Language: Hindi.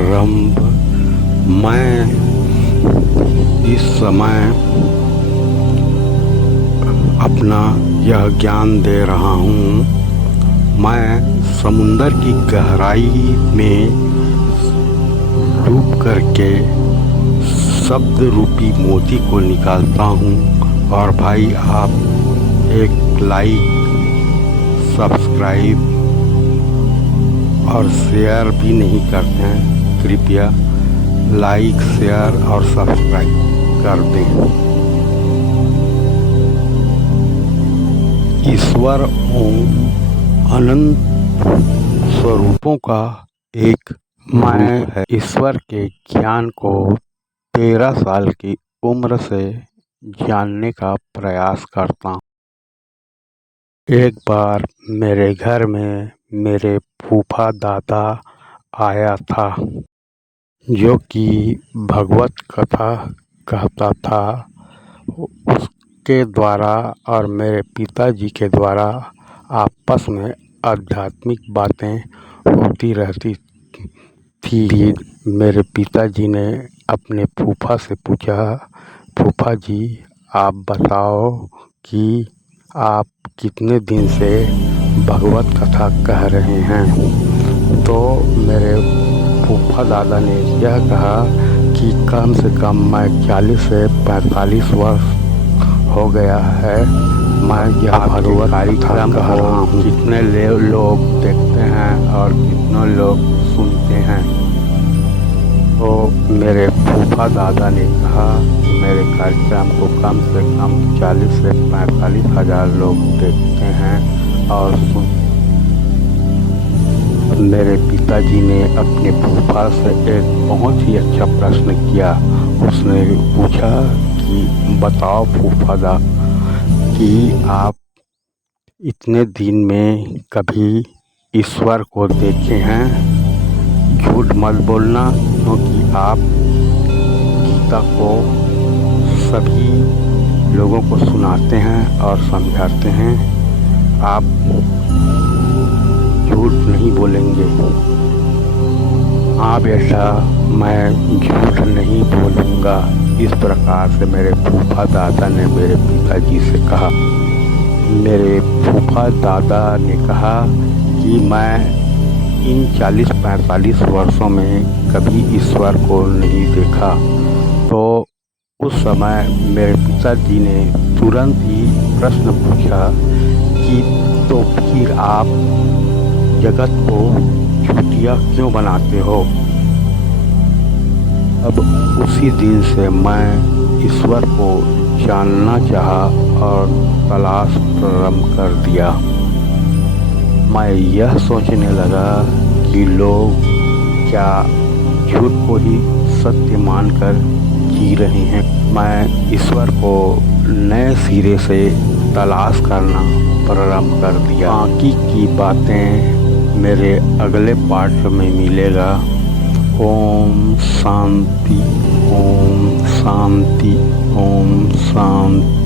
प्रारंभ। मैं इस समय अपना यह ज्ञान दे रहा हूँ। मैं समुंदर की गहराई में डूब करके शब्द रूपी मोती को निकालता हूँ। और भाई, आप एक लाइक, सब्सक्राइब और शेयर भी नहीं करते हैं। कृपया लाइक, शेयर और सब्सक्राइब कर दें। ईश्वर ओम अनंत स्वरूपों का एक मैं है। ईश्वर के ज्ञान को 13 साल की उम्र से जानने का प्रयास करता हूँ। एक बार मेरे घर में मेरे फूफा दादा आया था, जो कि भगवत कथा कहता था। उसके द्वारा और मेरे पिताजी के द्वारा आपस में आध्यात्मिक बातें होती रहती थी। मेरे पिताजी ने अपने फूफा से पूछा, फूफा जी, आप बताओ कि आप कितने दिन से भगवत कथा कह रहे हैं। तो मेरे फूफा दादा ने यह कहा कि कम से कम मैं 40 से 45 वर्ष हो गया है मैं यह भगवत कथा कह रहा हूँ। कितने लोग देखते हैं और कितने लोग सुनते हैं। तो मेरे फूफा दादा ने कहा कि मेरे कार्यक्रम को कम से कम 40 से 45 हज़ार लोग देखते हैं और मेरे पिताजी ने अपने फूफा से एक बहुत ही अच्छा प्रश्न किया। उसने पूछा कि बताओ फूफा दा कि आप इतने दिन में कभी ईश्वर को देखे हैं? झूठ मत बोलना, क्योंकि आप गीता को सभी लोगों को सुनाते हैं और समझाते हैं। आप झूठ नहीं बोलेंगे। हाँ बेटा, मैं झूठ नहीं बोलूँगा। इस प्रकार से मेरे फूफा दादा ने मेरे पिताजी से कहा। मेरे फूफा दादा ने कहा कि मैं इन 40-45 वर्षों में कभी ईश्वर को नहीं देखा। तो उस समय मेरे पिताजी ने तुरंत ही प्रश्न पूछा कि तो फिर आप जगत को चूतिया क्यों बनाते हो? अब उसी दिन से मैं ईश्वर को जानना चाहा और तलाश प्रारंभ कर दिया। मैं यह सोचने लगा कि लोग क्या झूठ को ही सत्य मानकर जी रहे हैं। मैं ईश्वर को नए सिरे से तलाश करना प्रारंभ कर दिया। बाकी की बातें मेरे अगले पार्ट में मिलेगा। ओम शांति, ओम शांति, ओम शांति।